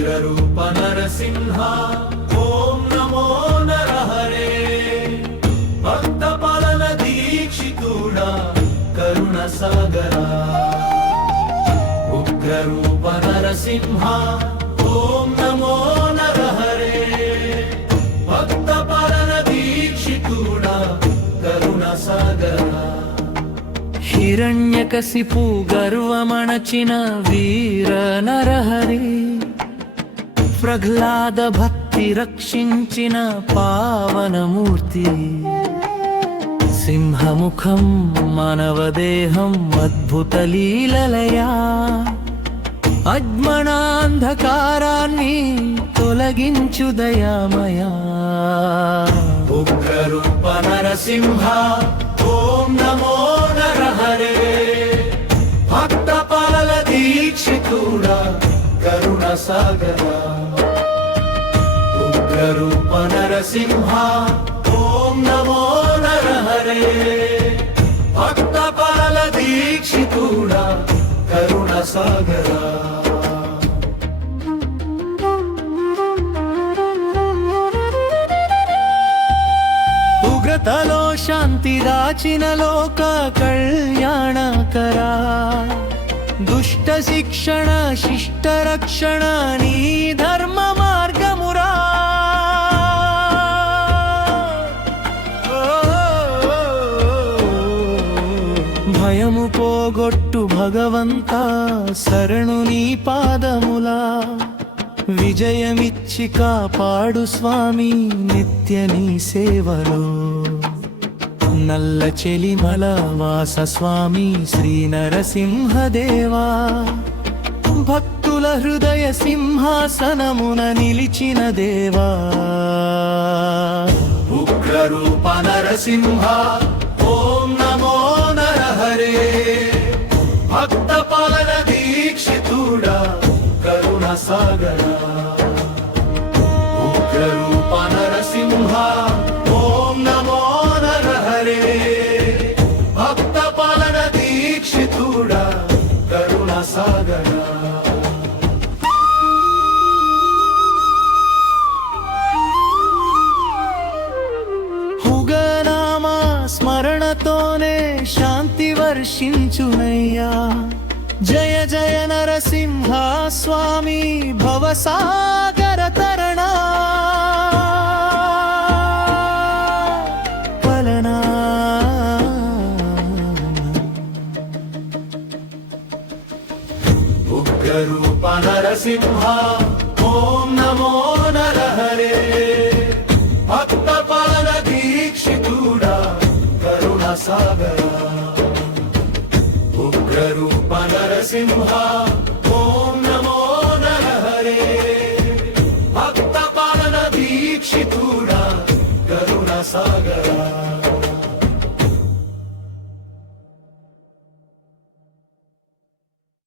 ఉగ్రరూప నరసింహ ఓం నమో నరహరే భక్త పాలన దీక్షితుడా కరుణ సాగరా ఉగ్రరూప నరసింహ ఓం నమో నరహరే భక్త పాలన దీక్షితుడా కరుణ సాగరా హిరణ్యకశిపు గర్వమణచిన వీర నరహరి ప్రహ్లాద భక్తి రక్షించిన పావనమూర్తి సింహముఖం మానవదేహం అద్భుత లీలలయా అజ్ఞానాంధకారాన్ని తొలగించు దయామయా ఉగ్రరూప నరసింహ ఓం నమో నరహరే భక్త పాలన దీక్షితుడా కరుణ సాగరా ఉగ్రరూప నరసింహ ఓం నమో నరహరే భక్త పాలన దీక్షితుడా కరుణ సాగరా ఉగ్రతలో శాంతి దాచిన లోక కళ్యాణకరా దుష్ట శిక్షణ శిష్ట రక్షణ నీ ధర్మ మార్గమురా భయము పోగొట్టు భగవంత శరణు నీ పాదములా విజయమిచ్చి కాపాడు స్వామి నిత్య నీ సేవలో నల్ల చెలిమల వాస స్వామి శ్రీ నరసింహదేవా భక్తుల హృదయ సింహాసనమున నిలిచిన దేవా ఉగ్రరూప నరసింహ ఓం నమో నరహరే భక్త పాలన దీక్షితుడా కరుణ సాగరా ఉగ్రరూప నరసింహ ఓం నమో నరహరే భక్త పాలన దీక్షితుడా కరుణ సాగరా హుగనామా స్మరణతోనే శాంతి వర్షించునయ్యా జయ జయ నరసింహ స్వామి భవసాగర తరణ పలనా ఉగ్రరూప నరసింహ ఓం నమో నరహరే భక్త పాలన దీక్షితుడా కరుణ సాగరా ఉగ్రరూప నరసింహ ఓం నమో నరహరే భక్త పాలన దీక్షితుడా కరుణ సాగరా